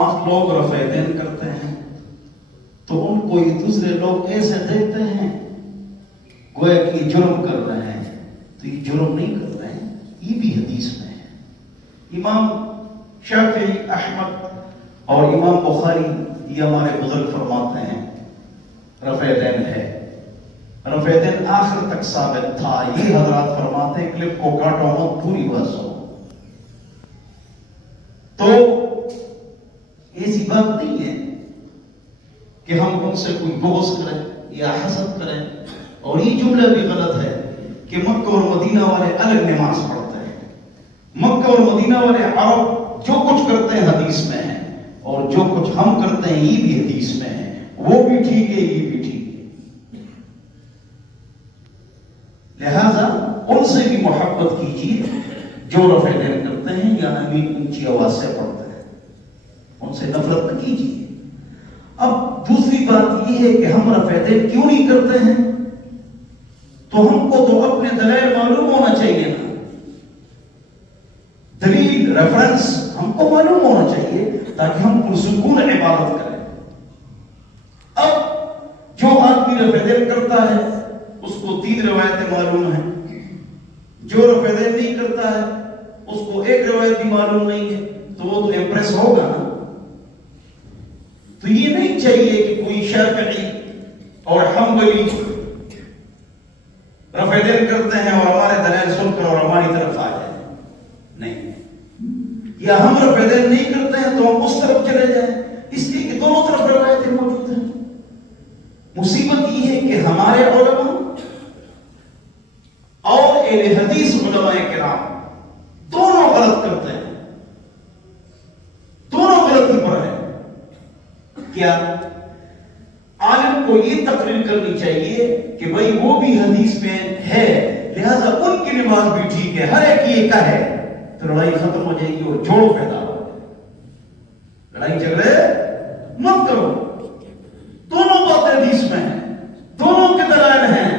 لوگ رفع دین کرتے ہیں تو ان کو یہ دوسرے لوگ ایسے دیکھتے ہیں گویا کہ یہ جرم کر رہے ہیں، تو یہ جرم نہیں کر رہے ہیں، یہ بھی حدیث میں ہے۔ امام شافعی، احمد اور امام بخاری یہ ہمارے بزرگ فرماتے ہیں رفع دین ہے، رفع دین آخر تک ثابت تھا۔ یہ حضرات فرماتے ہیں کلپ کو کاٹو مت، پوری بات سنو۔ تو ایسی بات نہیں ہے کہ ہم ان سے کوئی بغض کریں یا حسد کریں، اور یہ جملہ بھی غلط ہے کہ مکہ اور مدینہ والے الگ نماز پڑھتے ہیں۔ مکہ اور مدینہ والے عرب جو کچھ کرتے ہیں حدیث میں ہے، اور جو کچھ ہم کرتے ہیں یہ بھی حدیث میں ہے، وہ بھی ٹھیک ہے، یہ بھی ٹھیک ہے۔ لہذا ان سے بھی محبت کیجیے جو رفع دین کرتے ہیں یا امین اونچی آواز سے پڑھتے ہیں، ان سے نفرت نہ کیجیے۔ اب دوسری بات یہ ہے کہ ہم رفع دین کیوں نہیں کرتے ہیں، تو ہم کو تو اپنے دلائل معلوم ہونا چاہیے نا، دلیل ریفرنس ہم کو معلوم ہونا چاہیے تاکہ ہم پرسکون عبادت کریں۔ اب جو آدمی رفع دین کرتا ہے اس کو 3 روایتیں معلوم ہیں، جو رفع دین نہیں کرتا ہے اس کو 1 روایت بھی معلوم نہیں ہے، تو وہ تو امپریس ہوگا نا۔ تو یہ نہیں چاہیے کہ کوئی شافعی اور حنبلی رفع دین کرتے ہیں اور ہمارے دلائل سن کر اور ہماری طرف آ جائیں، نہیں، یا ہم رفع دین نہیں کرتے ہیں تو ہم اس طرف چلے جائیں، اس لیے کہ دونوں طرف روایتیں موجود ہیں۔ مصیبت یہ ہے کہ ہمارے علماء اور اہل حدیث علماء کرام دونوں غلط کرتے ہیں، دونوں غلطی پر ہیں۔ کیا عالم کو یہ تقریر کرنی چاہیے کہ بھئی وہ بھی حدیث میں ہے، لہذا ان کی نماز بھی ٹھیک ہے، ہر ایک یہ کا ہے، تو لڑائی ختم ہو جائے گی اور جوڑ پیدا ہو جائے گی۔ لڑائی جھگڑے مت کرو، دونوں باتیں حدیث میں ہیں، دونوں کے دلائل ہیں،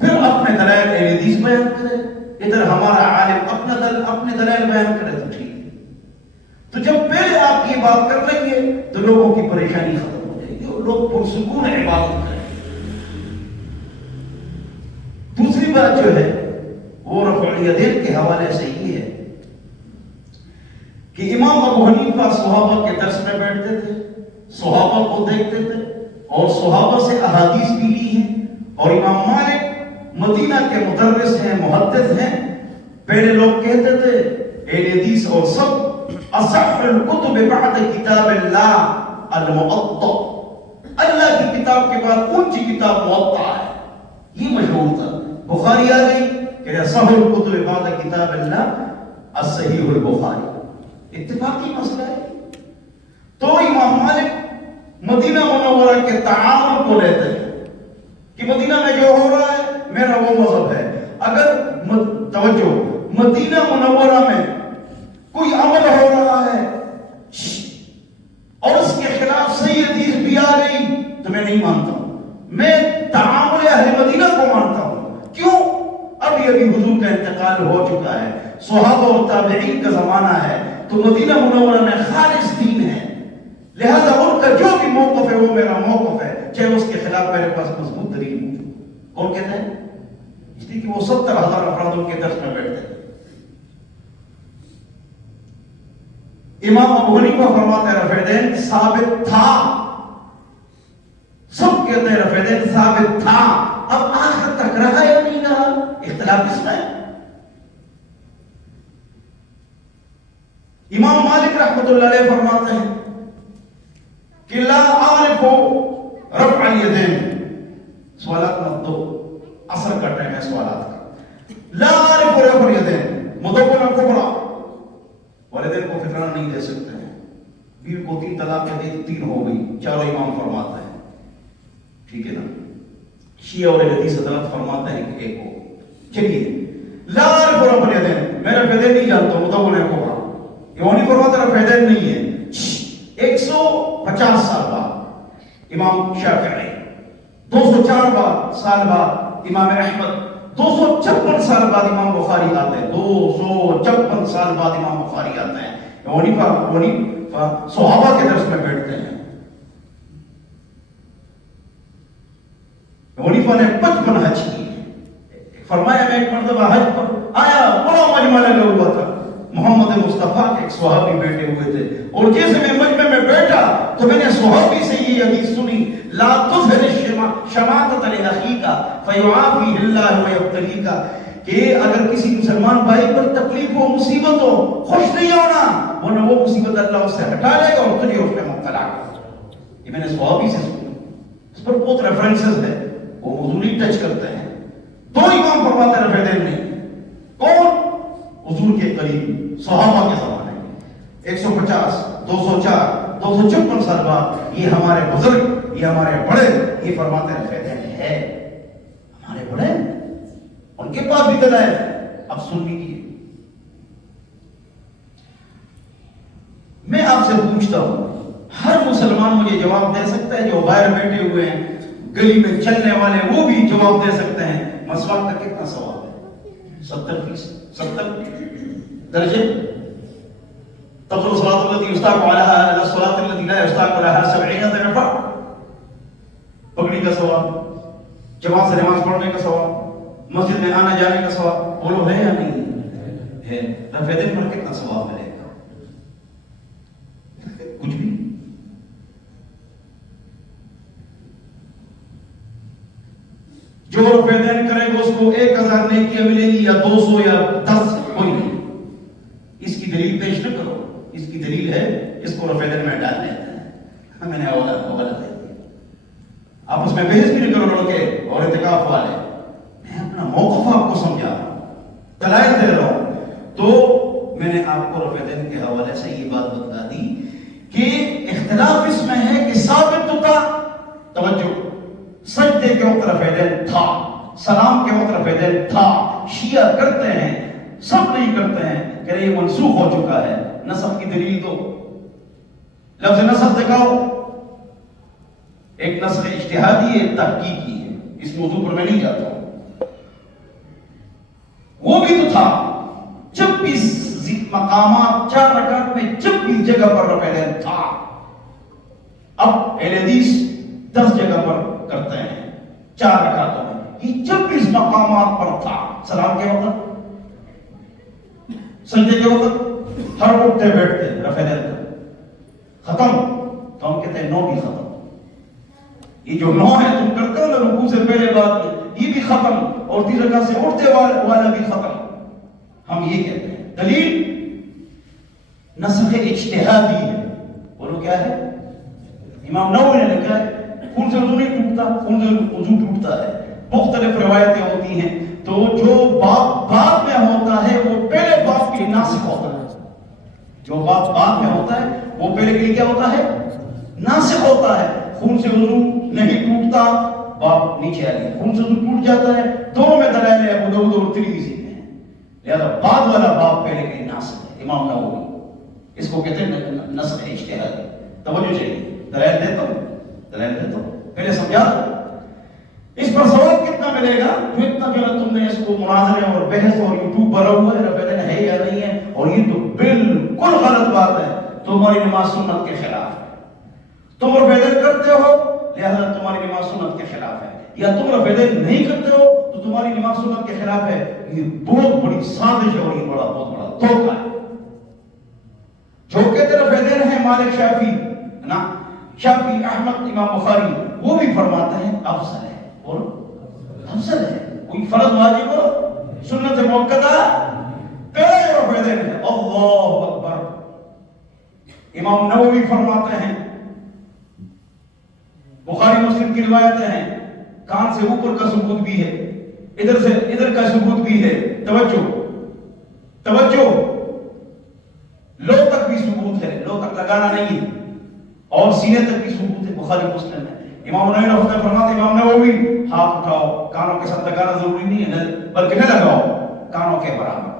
پھر اپنے دلائل اہل حدیث بیان کرے، ادھر ہمارا عالم اپنے دلائل بیان کرے تو ٹھیک ہے۔ تو جب پہلے آپ یہ بات کر لیں گے تو لوگوں کی پریشانی ختم ہو جائے گی اور لوگ پرسکون عبادت کریں۔ دوسری بات جو ہے وہ رفع الیدین کے حوالے سے یہ ہے کہ امام ابو حنیفہ صحابہ کے درس میں بیٹھتے تھے، صحابہ کو دیکھتے تھے اور صحابہ سے احادیث بھی لی ہیں، اور امام مالک مدینہ کے مدرس ہیں، محدث ہیں۔ پہلے لوگ کہتے تھے اہل حدیث اور سب اصح الکتب بعد کتاب اللہ الموطأ، اللہ کی کتاب کے بعد اونچی کتاب موطأ ہے، یہ مشہور تھا۔ بخاری آ گئی کہ اصح الکتب بعد کتاب اللہ الصحیح البخاری، اتفاقی مسئلہ ہے۔ تو امام مالک مدینہ منورہ کے تعامل کو لیتے ہیں کہ مدینہ میں جو ہو رہا ہے میرا وہ مذہب ہے۔ اگر توجہ مدینہ منورہ میں کوئی عمل ہو رہا ہے اور اس کے خلاف صحیح حدیث بھی آ گئی تو میں نہیں مانتا ہوں، میں تعامل اہل مدینہ کو مانتا ہوں۔ کیوں؟ ابھی حضور کا انتقال ہو چکا ہے، صحابہ اور تابعین کا زمانہ ہے، تو مدینہ منورہ میں خالص دین ہے، لہذا ان کا جو بھی موقف ہے وہ میرا موقف ہے، چاہے اس کے خلاف میرے پاس مضبوط دلیل موجود۔ کون کہتے ہیں؟ اس لیے کہ وہ 70,000 افراد ان کے درس میں بیٹھتے ہیں۔ امام ابو حنیفہ فرماتے ہیں رفع دین ثابت تھا، سب کہتے ہیں رفع دین ثابت تھا، اب آخر تک رہا یا نہیں رہا اختلاف اس میں۔ امام مالک رحمۃ اللہ علیہ فرماتے ہیں کہ لا اعرف رفع الیدین، سوالات مت دو، اثر کا ٹائم ہے سوالات کا۔ لا اعرف رفع الیدین مدونہ کبریٰ، والدین کو فطرانہ نہیں دے سکتے ہیں، بیوی کو 3 طلاقیں دے، 3 ہو گئی، چاروں امام فرماتے ہیں، ٹھیک ہے نا۔ شیعہ اور حدیث حضرات فرماتے ہیں کہ 1 ہو۔ چلیے لا اعرف رفع الیدین، میں رفع الیدین نہیں جانتا ہوں، مدونہ کبریٰ، یہ نہیں فرماتا رفع الیدین نہیں ہے۔ 150 سال بعد امام شافعی، 204 سال بعد امام احمد، 256 سال بعد امام بخاری آتے ہیں، 256 سال بعد امام بخاری آتے ہیں۔ صحابہ کے درس میں بیٹھتے ہیں. حنیفہ نے 55 حج کی. فرمایا میں ایک مرتبہ حج پر آیا, بڑا مجمع لگا ہوا تھا, محمد مصطفیٰ کے ایک صحابی بیٹھے ہوئے تھے, اور جیسے میں مجمع میں بیٹھا تو میں نے صحابی سے یہ حدیث سنی, لا تظہر شماتۃ لأخیک فیعافیہ اللہ ویبتلیک, کہ اگر کسی مسلمان بھائی پر تکلیف ہو, مصیبت ہو, خوش نہیں ہونا, ورنہ وہ مصیبت اللہ اس سے ہٹا لے گا اور تجھے اس میں مبتلا کرے. یہ میں نے صحابی سے سنا, اس پر بہت ریفرنسز ہے, وہ موضوع نہیں ٹچ کرتے ہیں. دو امام فرماتے رفع دین نہیں. کون؟ حضور کے قریب صحابہ کے زمانے میں 150 204 256 سال بعد یہ ہمارے بزرگ, یہ ہمارے بڑے, یہ فرماتے رفع دین ہے. ہمارے بڑے, ان کے پاس بھی دلائل ہے, اب سن لیجیے. میں آپ سے پوچھتا ہوں, ہر مسلمان مجھے جواب دے سکتا ہے, جو باہر بیٹھے ہوئے ہیں, گلی میں چلنے والے, وہ بھی جواب دے سکتے ہیں, مسواک کا کتنا ثواب ہے؟ 70 درجے. تقر الصلاة التي يستاق عليها الى الصلاة التي لا يستاق عليها 70 درجة. پگڑی کا ثواب, جماعت سے نماز پڑھنے کا ثواب, مسجد میں آنا جانے کا ثواب, بولو ہے یا نہیں ہے؟ رفع دین پر کتنا ثواب ملے گا؟ کچھ بھی. جو رفع دین کرے گا اس کو 1000 نیکیاں ملے گی, یا 200 یا 10, کوئی نہیں. اس کی دلیل پیش نہ کرو, اس کی دلیل ہے اس کو رفع دین میں ڈال دیتے ہیں. میں نے غلط ہے, آپ اس میں بحث بھی نہیں کرو لڑکے اور اعتکاف والے. میں اپنا موقف آپ کو سمجھا رہا ہوں, دلائل دے رہا ہوں. تو میں نے آپ کو رفع دین کے حوالے سے یہ بات بتا دی کہ اختلاف اس میں ہے کہ ثابت تو تھا, توجہ, سجدے کے وقت رفع دین تھا, سلام کے وقت رفع دین تھا. شیعہ کرتے ہیں, سب نہیں کرتے ہیں, کہ یہ منسوخ ہو چکا ہے. نسخ کی دلیل دو, لفظ نسخ دکھاؤ. ایک نسخ اجتہادی ہے, ایک تحقیقی ہے, اس موضوع پر میں نہیں جاتا ہوں. وہ بھی تو تھا 26 مقامات, 4 رکعت میں 26 جگہ پر رفع دین تھا. اب اہل حدیث 10 جگہ پر کرتے ہیں 4 رکعتوں میں, یہ 26 مقامات پر تھا. سلام کے وقت, سجدے کے وقت, ہر اٹھتے بیٹھتے رفع دین ختم. تو ہم کہتے ہیں 9 بھی ختم. یہ جو 9 ہے تم کرتے ہو نا رکوع سے پہلے بات, یہ بھی ختم, اور 3 رکعت سے اٹھتے والا بھی ختم. ہم یہ کہتے ہیں. دلیل نسخ اجتہادی ہے. بولو کیا ہے؟ امام نووی نے لکھا ہے خون سے وضو نہیں ٹوٹتا, خون سے وضو ٹوٹتا ہے. مختلف روایتیں ہوتی ہیں, تو جو باب بعد میں ہوتا ہے وہ پہلے باب کے ناسخ ہوتا ہے. جو باب بعد میں ہوتا ہے وہ پہلے کے لیے کیا ہوتا ہے؟ ناسخ ہوتا ہے. خون سے وضو نہیں ٹوٹتا, باب نیچے آ گیا. خون سے وضو ٹوٹ جاتا ہے, دونوں میں دلائل ہے, ابو داؤد اور ترمذی میں. لہذا بعد والا باب پہلے کے لیے ناسخ ہے. امام نووی اس کو کہتے ہیں نسخ اجتہادی. توجہ چاہیے, دلائل دیتا ہوں, دلائل دیتا ہوں, پہلے سمجھا. اس پر ثواب کتنا ملے گا؟ جو اتنا جو تم نے اس کو مناظرے اور بحث اور یوٹیوب بھرا ہوا ہے, رفع دین ہے یا نہیں ہے, اور یہ تو بالکل غلط بات ہے. تمہاری نماز سنت کے خلاف ہے. تم رفع دین کرتے ہو لہذا تمہاری نماز سنت کے خلاف ہے, یا تم رفع دین نہیں کرتے ہو تو تمہاری نماز سنت کے خلاف ہے. یہ بہت بڑی سازش ہے اور یہ بہت بڑا دھوکہ ہے. جو کہتے رفع دین ہے مالک شافعی نا, شافعی احمد امام بخاری, وہ بھی فرماتے ہیں افضل ہے. اور افضل ہے. کوئی فرض واجب ہو, سنت موقدہ پہلے رفع دین ہے. اللہ اکبر. امام نووی فرماتے ہیں, بخاری مسلم کی روایتیں ہیں, کان سے اوپر کا ثبوت بھی ہے, ادھر سے ادھر کا ثبوت بھی ہے. توجہ توجہ, لو تک بھی ثبوت ہے, لو تک لگانا نہیں ہے, اور سینے تک بھی ثبوت ہے. بخاری مسلم ہے. امام نووی رحمۃ اللہ فرماتے, امام نووی ہاتھ اٹھاؤ, کانوں کے ساتھ لگانا ضروری نہیں ہے, بلکہ نہ لگاؤ کانوں کے برابر.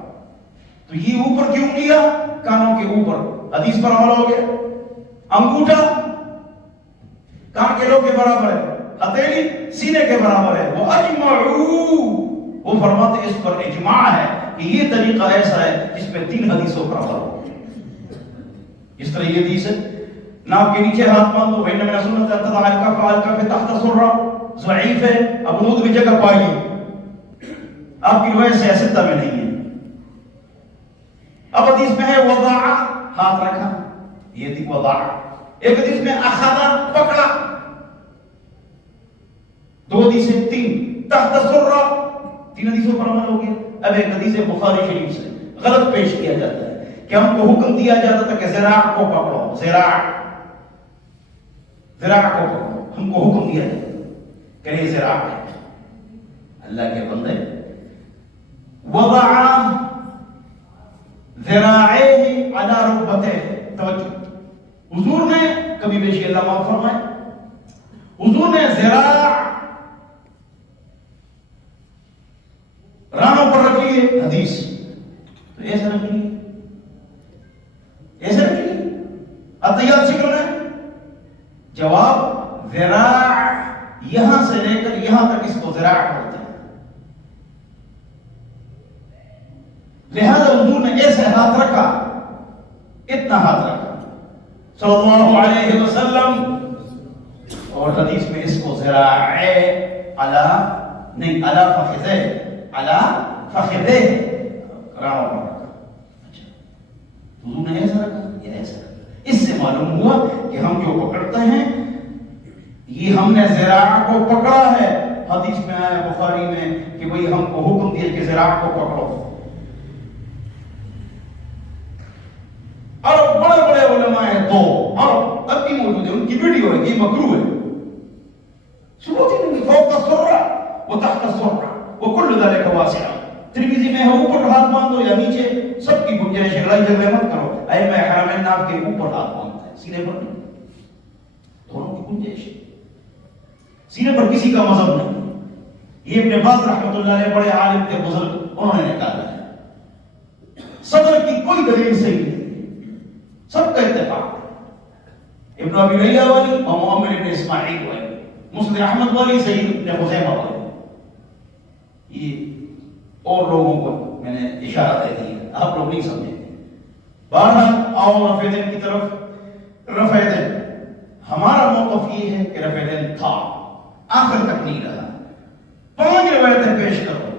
تو یہ اوپر کی انگلیاں کانوں کے اوپر, حدیث پر عمل ہو گیا. انگوٹھا کان کے لو کے برابر ہے, ہتھیلی سینے کے برابر ہے. وہ اجمعو, وہ فرماتے اس پر اجماع ہے کہ یہ طریقہ ایسا ہے جس میں 3 حدیثوں پر عمل ہو. اس طرح یہ حدیث ہے، ناک کے نیچے ہاتھ باندھو، فإن من سنت ان تضع الكف على الكف تحت السرة، ضعیف ہے، ابو داؤد میں جگہ پائی، آپ کی روایت سے ستہ میں نہیں ہے۔ اب حدیث میں ہے وضع، ہاتھ رکھا، یہ تھی وضع۔ ایک حدیث میں اخذ، پکڑا، دو حدیثیں، تین، تحت السرة، تین حدیثوں پر عمل ہو گیا۔ اب ایک حدیث بخاری شریف سے غلط پیش کیا جاتا ہے کہ ہم کو حکم دیا جاتا تھا کہ ذراع کو پکڑو، ذراع کو پکڑو، ہم کو حکم دیا جاتا کہ یہ ذراع ہے۔ اللہ کے بندے، وضع ذراعیہ علی رکبتیہ، توجہ، حضور نے کبھی بیشی اللہ معاف فرمائے، حضور نے ذراع رانوں پر رکھ لیے، حدیث تو ایسا رکھ لیے، ایسا رکھ لیے، عطیات ذکر ہے۔ جواب، ذراع یہاں سے لے کر یہاں تک اس کو ذراع کرتے ہیں، لہذا حضور نے ایسے ہاتھ رکھا، اتنا ہاتھ رکھا صلی اللہ علیہ وسلم، اور حدیث میں اس کو ذراع علی نہیں علی فخذہ، علی فخذہ رانوں پر رکھا۔ اچھا، حضور نے ایسا رکھا، یہ ایسا رکھا۔ اس سے معلوم ہوا کہ ہم جو پکڑتے ہیں یہ ہم نے ذراع کو پکڑا ہے۔ حدیث میں آیا بخاری میں کہ بھئی ہم کو حکم دیا کہ ذراع کو پکڑو۔ اور بڑے بڑے علماء ہیں دو، اور اب بھی موجود ہے، ان کی ویڈیو ہے، یہ مکروہ ہے، ثبوت ہی نہیں، فوق السرہ وتحت السرہ وکل ذلک واسع۔ ترمذی میں ہے اوپر ہاتھ باندھو یا نیچے، سب کی گنجائش ہے، لڑائی جھگڑے مت کرو۔ ائمہ حرمین ناک کے اوپر ہاتھ باندھتے ہیں، سینے پر نہیں، دونوں کی گنجائش ہے، سینے پر کسی کا مذہب نہیں۔ یہ ابن باز رحمۃ اللہ علیہ بڑے عالم تھے، بزرگ، انہوں نے نکالا ہے۔ صدر کی کوئی دلیل صحیح نہیں، سب کا اتفاق، ابن ابی لیلہ والی اور محمد ابن اسماعیل والی، مسند احمد والی، سعید ابن خزیمہ والی۔ یہ اور لوگوں کو میں نے اشارہ دے دی، آپ لوگ نہیں سمجھیں گے۔ بہرحال آؤ رفع دین کی طرف۔ رفع دین، ہمارا موقف یہ ہے کہ رفع دین تھا، آخر تک نہیں رہا۔ 5 روایتیں پیش کرو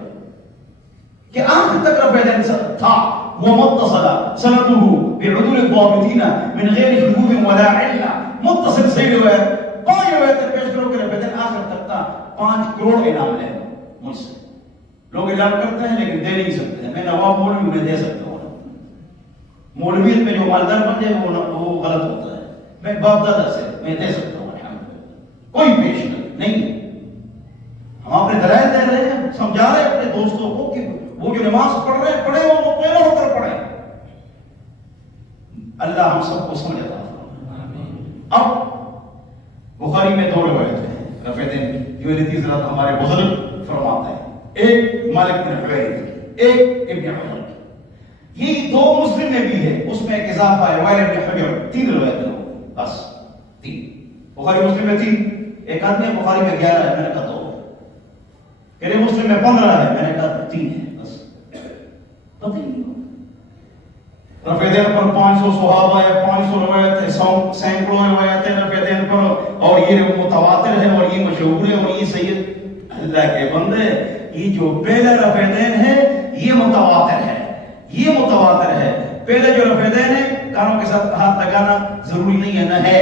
کہ آخر تک رفع دین تھا، وہ متصل سندہ بعدول الضابطین من غیر شذوذ ولا علہ، متصل صحیح روایت۔ 5 روایتیں پیش کرو کہ رفع دین آخر تک تھا۔ 5 کروڑ انعام لے مجھ سے، لوگ اعلان کرتے ہیں لیکن دے نہیں سکتے ہیں۔ میں نواب مولوی میں دے سکتا ہوں، مولویت میں جو مالدار بن جائے وہ غلط ہوتا ہے۔ میں باپ دادا سے میں دے سکتا ہوں، الحمدللہ، کوئی پیش نہیں۔ ہم اپنے دلائل دے رہے ہیں، سمجھا رہے ہیں اپنے دوستوں کو کہ وہ جو نماز پڑھ رہے ہیں، پڑھے وہ پہلے ہو کر پڑھے۔ اللہ ہم سب کو سمجھ عطا فرمائے۔ اب بخاری میں 2 روایتیں ہیں رفع دین کی، جو حضرت ہمارے بزرگ فرماتے ہیں، ایک مالک بن حویرث، ایک ابن عمر۔ یہ 2 مسلم میں بھی ہے، اس میں ایک اضافہ ہے، وائل بن حجر۔ 3 روایتیں ہو بس، 3 بخاری مسلم میں 3، ایک آدمی بخاری میں 11 ہے، میں نے کہا 2 ہے، کہ مسلم میں 15 ہے، میں نے کہا 3 ہے، بس پتہ ہی نہیں۔ رفع دین پر 500 صحابہ یا 500 روایتیں، سینکڑوں روایتیں رفع دین پر، اور یہ متواتر ہے اور یہ مشہور ہے اور یہ سید۔ اللہ کے بندے، یہ جو پہلا رفع دین ہے یہ متواتر ہے، یہ متواتر ہے۔ پہلے جو رفع دین ہے کانوں کے ساتھ ہاتھ لگانا ضروری نہیں ہے، نہ ہے،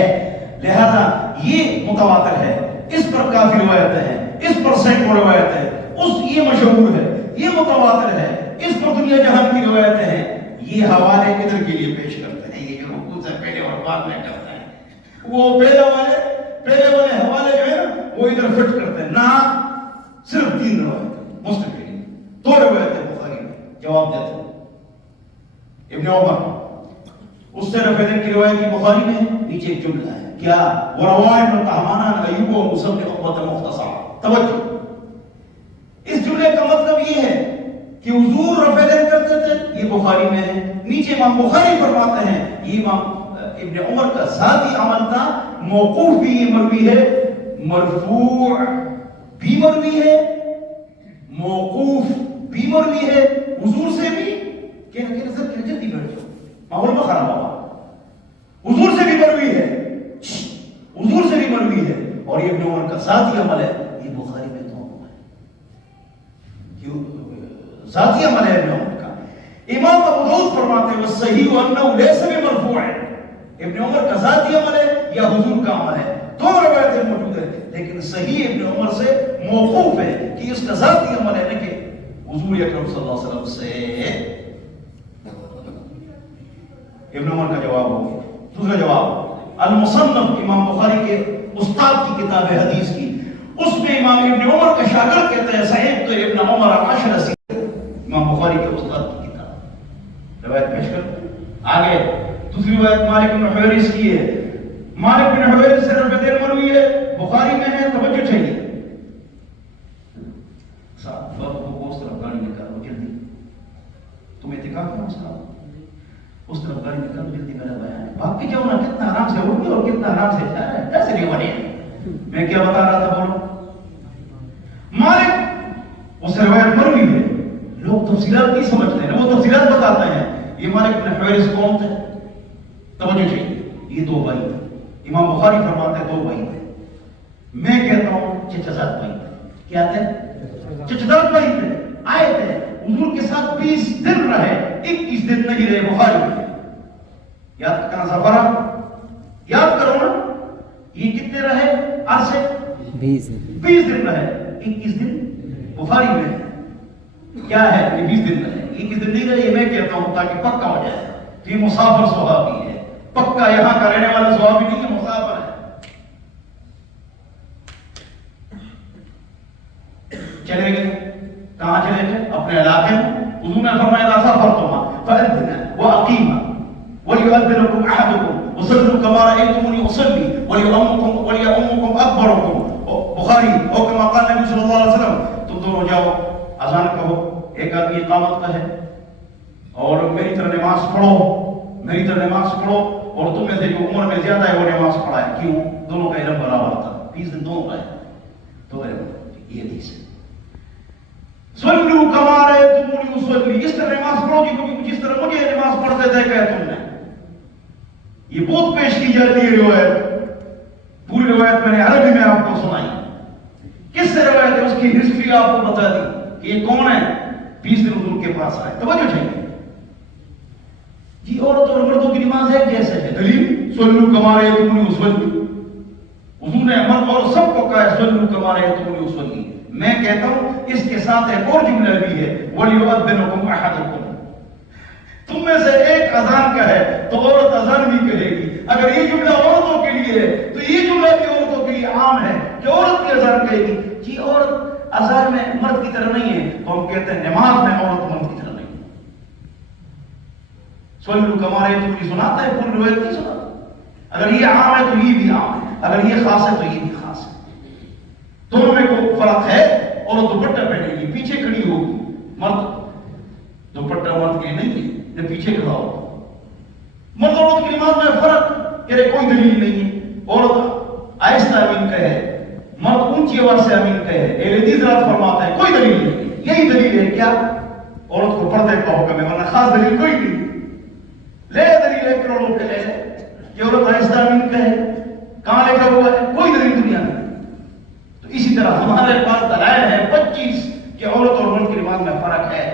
لہذا یہ متواتر ہے۔ اس پر کافی روایتیں ہیں، اس پر سینکڑوں روایتیں ہیں، یہ مشہور ہے، یہ متواتر ہے، اس پر دنیا جہان کی روایتیں ہیں۔ یہ حوالے کدھر کے لیے پیش کرتے ہیں؟ یہ جو رکوع سے پہلے اور بعد میں کرتے ہیں، وہ پہلے والے حوالے جو ہے نا وہ ادھر فٹ کرتے ہیں، نہ صرف 3 روایتیں مسلم کے لیے، 2 روایتیں بخاری میں جواب دیتے ہیں۔ ابن عمر، اس سے رفع دین کی روایت کی بخاری میں نیچے ایک جملہ ہے، کیا وروى ابن طهمان عن ایوب وموسى بن عقبة مختصرا۔ توجہ، اس جملے کا مطلب یہ ہے کہ حضور رفع دین کرتے تھے، یہ بخاری میں ہے۔ نیچے امام بخاری فرماتے ہیں یہ امام ابن عمر کا ذاتی عمل تھا، موقوف بھی یہ مروی ہے، مرفوع بھی مروی ہے، موقوف بھی مروی ہے، حضور سے بھی۔ کہ جلدی بیٹھ جاؤ، ماحول میں خراب ہوا، حضور سے بھی مروی ہے، حضور سے بھی مروی ہے، اور یہ ابن عمر کا ذاتی عمل ہے، یہ بخاری میں تو ہے، ذاتی عمل ہے ابن عمر کا۔ امام ابو داؤد فرماتے ہیں صحیح انہ لیس بمرفوع، ابن عمر کا ذاتی عمل ہے یا حضور کا عمل ہے، دونوں روایتیں موجود ہیں، لیکن صحیح ابن عمر سے موقوف ہے کہ اس کا ذاتی عمل ہے، کہ حضور اکرم صلی اللہ علیہ وسلم سے۔ ابن عمر کا جواب ہو گیا۔ دوسرا جواب المصنف، امام بخاری کے استاد کی کتاب ہے حدیث کی، اس میں امام ابن عمر کا شاگرد کہتے ہیں صحیح تو ابن عمر عشر سنین، امام بخاری کے استاد کی کتاب روایت پیش کر آگے۔ دوسری روایت مالک بن حویرث کی ہے، مالک بن حویرث سے روایت مروی ہے، بخاری میں ہے، توجہ چاہیے صاحب، وہ اس طرف گاڑی میں کرو جلدی، تم اعتکاف کرو صاحب، اس طرف گاڑی میں کرو جلدی، میرا بیان ہے، بھاگ کے جاؤ نا، کتنا آرام سے اٹھ گئے اور کتنا آرام سے جا رہے ہیں، کیسے نہیں بنے؟ میں کیا بتا رہا تھا، بولو۔ مالک اس روایت مروی ہے، لوگ تفصیلات نہیں سمجھتے ہیں، وہ تفصیلات بتاتے ہیں۔ یہ مالک بن حویرث کون تھے؟ توجہ چاہیے، یہ دو بھائی تھے، امام بخاری فرماتے ہیں دو بھائی تھے، میں کہتا ہوں چچزاد بھائی تھے۔ کیا تھے؟ چچزاد بھائی تھے، آئے تھے حضور کے ساتھ 20 دن رہے، 21 دن نہیں رہے، بخاری میں یاد کرنا سفر، یاد کرو نا، یہ کتنے رہے عرصے؟ 20 دن رہے، 21 دن بخاری میں کیا ہے کہ 20 دن رہے، 21 دن نہیں رہے، یہ میں کہتا ہوں تاکہ پکا ہو جائے کہ یہ مسافر صحابی ہے، پکا یہاں کا رہنے والا صحابی نہیں ہے، مسافر ہے۔ چلے گئے، کہاں چلے گئے؟ اپنے علاقے میں۔ حضور نے فرمایا لا سافرتما فأذن وأقيما وليؤذنكم أحدكم وصلوا كما رأيتموني أصلي وليؤمكم أكبركم، بخاری، اور کما قال نبی صلی اللہ علیہ وسلم، تم دونوں جاؤ اذان کہو، ایک آدمی اقامت کہے اور میری طرح نماز پڑھو، میری طرح نماز پڑھو، اور تم میں سے جو عمر میں زیادہ ہے وہ نماز پڑھائے۔ کیوں؟ دونوں کا علم برابر تھا، 20 دن دونوں کا ہے، تو یہ حدیث ہے۔ صلو کما رأیتمونی اصلی، اس طرح نماز پڑھو کہ جس طرح مجھے نماز پڑھتے دیکھا ہے تم نے۔ یہ بہت پیش کی جاتی ہے روایت، پوری روایت میں نے عربی میں آپ کو سنائی، کس سے روایت ہے اس کی ہسٹری آپ کو بتا دی کہ یہ کون ہے، 20 دن حضور کے پاس آئے۔ توجہ چاہیے جی، عورت اور مردوں کی نماز ایک جیسے ہے، دلیل صلو کما رأیتمونی اصلی، حضور نے مرد اور سب کو کہا ہے صلو کما رأیتمونی اصلی۔ میں کہتا ہوں اس کے ساتھ ایک اور جملہ بھی ہے وَلْيُؤَذِّنُكُمْ أَحَدُكُمْ، تم میں سے ایک اذان کا ہے تو عورت اذان بھی کہے گی۔ اگر یہ جملہ عورتوں کے لیے ہے تو یہ جملہ بھی عورتوں کے لیے عام ہے کہ عورت بھی اذان کہے گی۔ جی عورت اذان میں مرد کی طرح نہیں ہے، تو ہم کہتے ہیں نماز میں عورت مرد کی طرح نہیں ہے۔ صلو کما رأیتمونی سناتا ہے، پوری روایت نہیں سناتا۔ اگر یہ عام ہے تو یہ بھی عام ہے، اگر یہ خاص ہے تو یہ بھی خاص ہے۔ دونوں میں کوئی فرق ہے، عورت دوپٹہ پہنے گی، پیچھے کھڑی ہوگی، مرد دوپٹہ مرد کے نہیں ہے، جب پیچھے کھڑا ہوگا۔ مرد اور عورت کی نماز میں فرق کہ کوئی دلیل نہیں ہے، عورت آہستہ امین کہے، مرد اونچی آواز سے امین کہے، اہل حدیث رات فرماتا ہے کوئی دلیل نہیں۔ یہی دلیل ہے کیا؟ عورت کو پردے کا حکم ہے، ورنہ خاص دلیل کوئی نہیں۔ لے دلیل ہے کروڑوں کے لے کہ عورت آہستہ امین کہے، کہاں لکھا ہوا ہے؟ کوئی دلیل دنیا میں۔ تو اسی طرح ہمارے پاس دلائل ہے 25 کہ عورت اور مرد کی نماز میں فرق ہے۔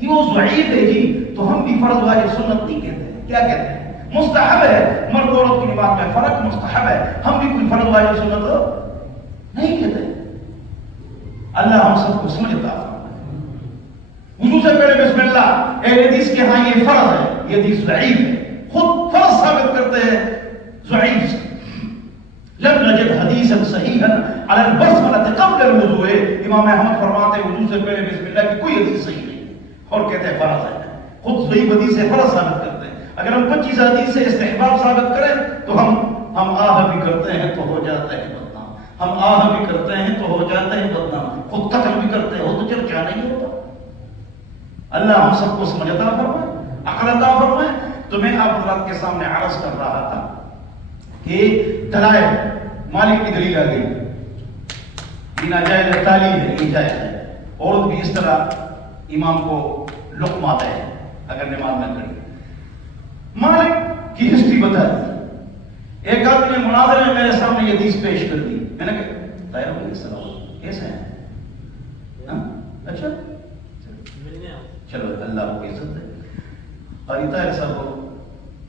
یہ وہ ضعیف ہے جی، تو ہم بھی فرض واجب سنت نہیں کہتے ہیں، کیا کہتے ہیں؟ مستحب ہے، مرد اور عورت کی نماز میں فرق مستحب ہے، ہم بھی کوئی فرض واجب سنت نہیں کہتے۔ اللہ ہم سب کو سمجھتا ہے۔ وضو سے پہلے بسم اللہ، اہل حدیث کے ہاں یہ فرض ہے، یہ حدیث ضعیف ہے، خود فرض ثابت کرتے ہیں ضعیف سے۔ لم نجد حدیثا صحیحا علی البسملة قبل الوضوء، امام احمد فرماتے ہیں وضو سے پہلے بسم اللہ کی کوئی حدیث صحیح نہیں، اور کہتے ہیں فرض ہے، خود صحیح حدیث سے فرض ثابت کرتے ہیں۔ اگر ہم 25 حدیث سے استحباب ثابت کریں تو ہم آہ بھی کرتے ہیں تو ہو جاتا ہے بدنام، ہم آہ بھی کرتے ہیں تو ہو جاتا ہے بدنام، خود قتل بھی کرتے ہو تو چرچا نہیں ہوتا۔ اللہ ہم سب کو سمجھ عطا فرمائے، عقل عطا فرمائے۔ تو میں آپ حضرات کے سامنے عرض کر رہا تھا کہ دلائل، مالک کی دلیل آ گئی، یہ ناجائز ہے، تعلیم ہے، یہ جائز ہے، عورت بھی اس طرح امام کو لقمہ دے اگر نماز میں کھڑی۔ مالک کی ہسٹری بتا دی، ایک آدمی نے مناظرے میں میرے سامنے یہ حدیث پیش کر دی، میں نے کہا طاہر علیہ السلام کیسے ہیں؟ اچھا چلو اللہ کو عزت ہے. قاری طاہر صاحب کو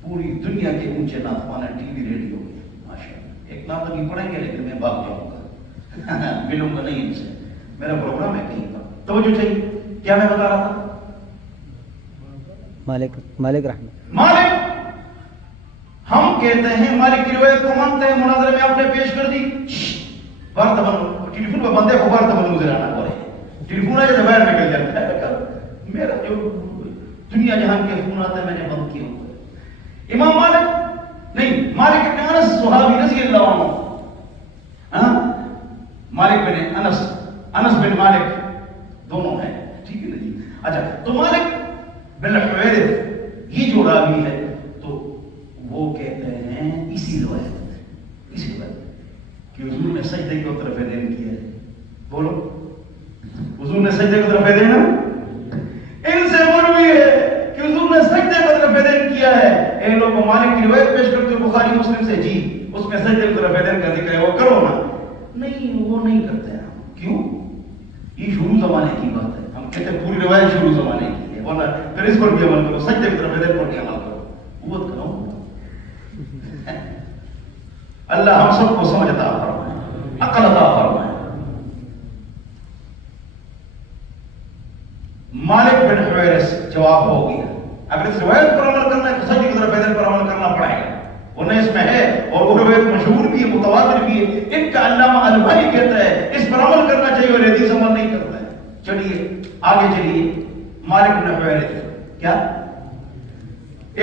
پوری دنیا کے اونچے نعت خوانے ٹی وی ریڈیو میں ماشاءاللہ ایک نعت ابھی پڑھیں گے لیکن میں بھاگ جاؤں گا ملوں گا نہیں ان سے، میرا پروگرام ہے کہیں پر. توجہ چاہیے، کیا میں بتا رہا تھا؟ مالک رحمت مالک، ہم کہتے ہیں مالک کی روایت کو مانتے ہیں، مناظرے میں آپ نے پیش کر دی بار تبن ٹیلی فون پہ بندے کو بار تبن گزرانا پڑے، ٹیلی فون آئے تو باہر نکل جاتا ہے. میرا جو دنیا جہان کے فون آتے ہیں میں نے بند کیا ہوا ہے. امام مالک نہیں، مالک ابن انس صحابی رضی اللہ عنہ، مالک بن انس، انس بن مالک دونوں ہیں، ٹھیک ہے نا جی. اچھا تو مالک بن حویرث یہ جو راوی ہے تو وہ کہتے ہیں اسی روایت کہ حضور نے سجدے کو طرف دین کیا ہے. بولو حضور نے سجدے کو طرف دین، ان سے مروی ہے کہ حضور نے سجدے کو طرف دین کیا ہے. اے لوگ مالک کی روایت پیش کرتے ہیں بخاری مسلم سے، جی اس میں سجدے کو طرف دین کا ذکر ہے، وہ کرو نا. نہیں وہ نہیں کرتے ہیں. کیوں؟ یہ شروع زمانے کی بات ہے. ہم کہتے ہیں پوری روایت شروع زمانے کی ہے، ورنہ پھر اس پر بھی عمل کرو، سجدے کی طرف دین پر بھی عمل کرو. قوت کرو. اللہ ہم سب کو سمجھ عطا فرمائے، عقل عطا فرمائے. مالک بن حویرث جواب ہو گیا. اگر اس روایت پر عمل کرنا ہے تو سجدے کی طرف دین پر عمل کرنا پڑے گا، ورنہ اس میں ہے اور وہ روایت مشہور بھی ہے، متواتر بھی ہے. ان کا علامہ البانی کہتا ہے اس پر عمل کرنا چاہیے اور حدیث عمل نہیں کرتا ہے. چلیے آگے چلیے. مالک بن حویرث کیا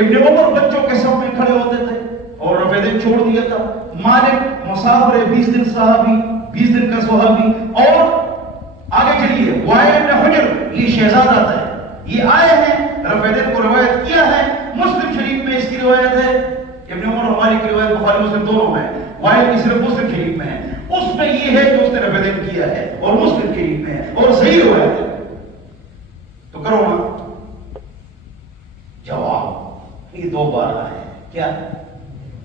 ابن عمر بچوں کے سب میں کھڑے ہوتے تھے اور رفع دین چھوڑ دیا تھا. مالک مسافر 20 دن صحابی، 20 دن کا صحابی. اور آگے چلیے وائل بن حجر یہ شہزادہ تھا، یہ آئے ہیں رفع دین کو روایت کیا ہے. مسلم شریف میں اس کی روایت ہے. ابن عمر اور مالک کی روایت بخاری مسلم دونوں میں، وائل کی صرف مسلم شریف میں ہے. اس میں یہ ہے کہ اس نے رفع دین کیا ہے اور مسلم شریف میں ہے اور صحیح روایت ہے. تو کرو نا. جواب یہ دو بار آئے. کیا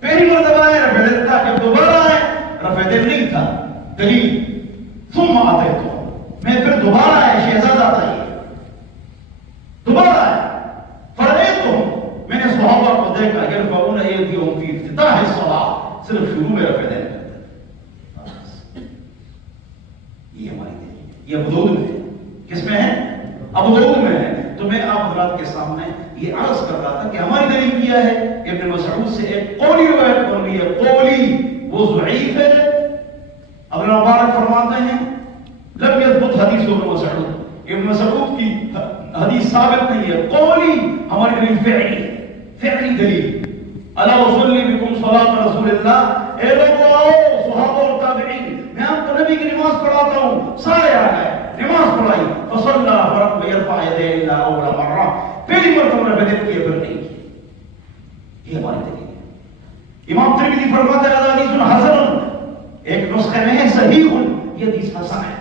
پہلی مرتبہ ہے رفع دین تھا، جب دوبارہ آئے رفع دین نہیں تھا. دلیل ثم آتے تو میں پھر دوبارہ آئے، شہزادہ تھا یہ، دوبارہ آئے. فرأیتهم میں نے صحابہ کو دیکھا یرفعون ایدیہم فی افتتاح الصلاۃ، صرف شروع میں رفع دین کرتے. یہ ہماری دلیل، یہ ابو داؤد میں ہے. کس میں ہے؟ ابو داؤد میں ہے. تو میں آپ حضرات کے سامنے یہ عرض کر رہا تھا کہ ہماری دلیل کیا ہے. ابن مسعود سے ایک قولی روایت بن رہی ہے، قولی وہ ضعیف ہے. ابن مبارک فرماتے ہیں لم يثبت حدیث ابن مسعود، ابن مسعود کی حدیث ثابت نہیں ہے. قولی ہماری دلیل فعلی، فعلی دلیل. الا اصلی بكم صلاۃ رسول اللہ، اے لوگوں آؤ صحابہ اور تابعین، میں آپ کو نبی کی نماز پڑھاتا ہوں. سارے آ گئے، نماز پڑھائی. فصلى فرق يرفع يديه الى اول مره، پہلی مرتبہ رفع دین کیے پھر نہیں کیے. یہ ہماری دلیل ہے. امام ترمذی فرماتے ہیں حدیث حسن، ایک نسخے میں ہے صحیح، یہ حدیث حسن ہے.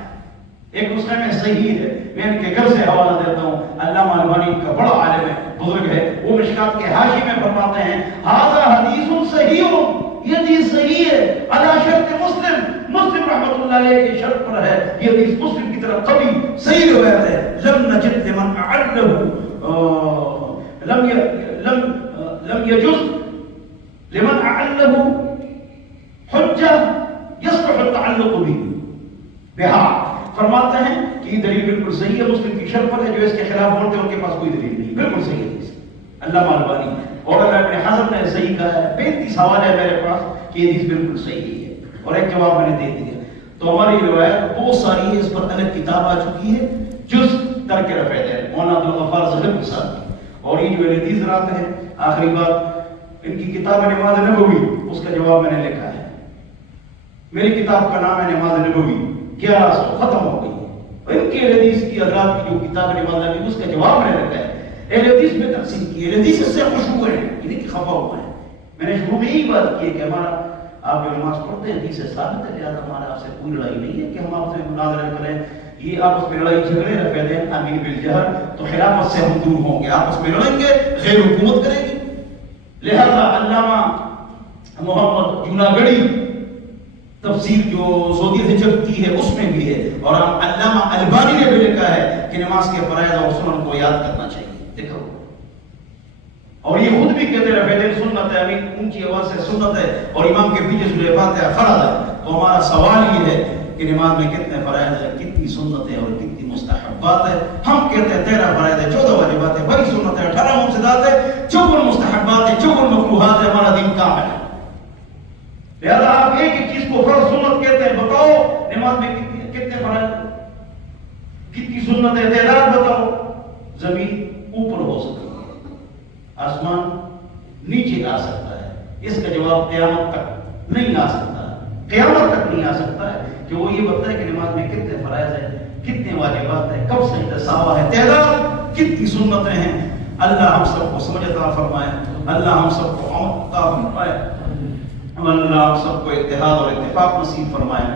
ایک نسخے میں صحیح ہے. میں ان کے گھر سے حوالہ دیتا ہوں. علامہ البانی کا بڑا عالم ہے، بزرگ ہے، وہ مشکات کے حاشی میں فرماتے ہیں ھذا حدیث صحیح، یہ حدیث صحیح ہے علی شرط مسلم، مسلم رحمۃ اللہ علیہ کے شرط پر ہے. یہ حدیث مسلم کی طرف قوی صحیح روایت ہے. لم نجد لمن اعله لم يجوز لمن اعله حجہ يصلح التعلق به بها. فرماتے ہیں کہ یہ دلیل بالکل صحیح ہے، مسلم کی شرط پر ہے. جو اس کے خلاف بولتے ہیں ان کے پاس کوئی دلیل نہیں. بالکل صحیح ہے. علامہ البانی اور ابن حزم نے صحیح کہا ہے. 35 حوالے ہے میرے پاس کہ یہ حدیث بالکل صحیح ہے اور ایک جواب میں نے دے دیا. تو ہماری روایت بہت ساری ہے، اس پر الگ کتاب آ چکی ہے، جز ترک رفع دین، مولانا عبدالغفار ظفر کے ساتھ. اور یہ جو حدیث رات ہے، آخری بات، ان کی کتاب نماز نبوی، اس کا جواب میں نے لکھا ہے. میری کتاب کا نام ہے نماز نبوی، 1100 ختم ہو گئی. اور ان کے حدیث کی حضرات کی جو کتاب نماز نبوی، اس کا جواب میں نے لکھا ہے. اہل حدیث میں تقسیم کی ہے. حدیث سے خوش ہوئے ہیں، یعنی کہ خفا ہوئے ہیں. میں نے شروع میں یہی بات کی ہے کہ ہمارا آپ جو نماز پڑھتے ہیں حدیث سے ثابت ہے، لہٰذا ہمارا آپ سے کوئی لڑائی نہیں ہے کہ ہم آپ سے مناظرہ کریں. یہ آپس میں لڑائی جھگڑے رفع دین امین بالجہر، تو خلافت سے ہم دور ہوں گے. آپس میں لڑیں گے، غیر حکومت کریں گے. لہذا علامہ محمد جوناگڑھی تفسیر جو سعودی سے چلتی ہے اس میں بھی ہے، اور علامہ البانی نے بھی لکھا ہے کہ نماز کے فرائض اور سنن کو یاد کرنا چاہیے. دیکھو، اور یہ خود بھی کہتے رہے دن سنت ہے، اونچی آواز سے سنت ہے، اور امام کے پیچھے سورہ فاتحہ فرض ہے. تو ہمارا سوال یہ ہے کہ نماز میں کتنے فرائض ہیں، کتنی سنتیں اور کتنی مستحبات ہے. ہم کہتے ہیں 13 فرائض ہے، 14 واجبات ہے، 22 سنت ہے، 18 مفسدات ہے، 54 مستحبات ہے، 54 مکروہات ہے. ہمارا دین کامل ہے. لہذا آپ ایک ایک چیز کو فرض سنت کہتے ہیں. بتاؤ نماز میں کتنے فرائض، کتنی سنت ہے، تعداد بتاؤ. زمین اوپر ہو سکتی ہے، آسمان نیچے آ سکتا ہے. اس کا جواب قیامت تک نہیں آ سکتا، قیامت تک نہیں آ سکتا ہے کہ وہ یہ بتائے کہ نماز میں کتنے فرائض ہیں، کتنے واجبات ہیں، کب سجدہ سہوا ہے، تعداد کتنی سنتیں ہیں. اللہ ہم سب کو سمجھ عطا فرمائے، اللہ ہم سب کو عمل عطا فرمائے، اللہ ہم سب کو اتحاد اور اتفاق نصیب فرمائے.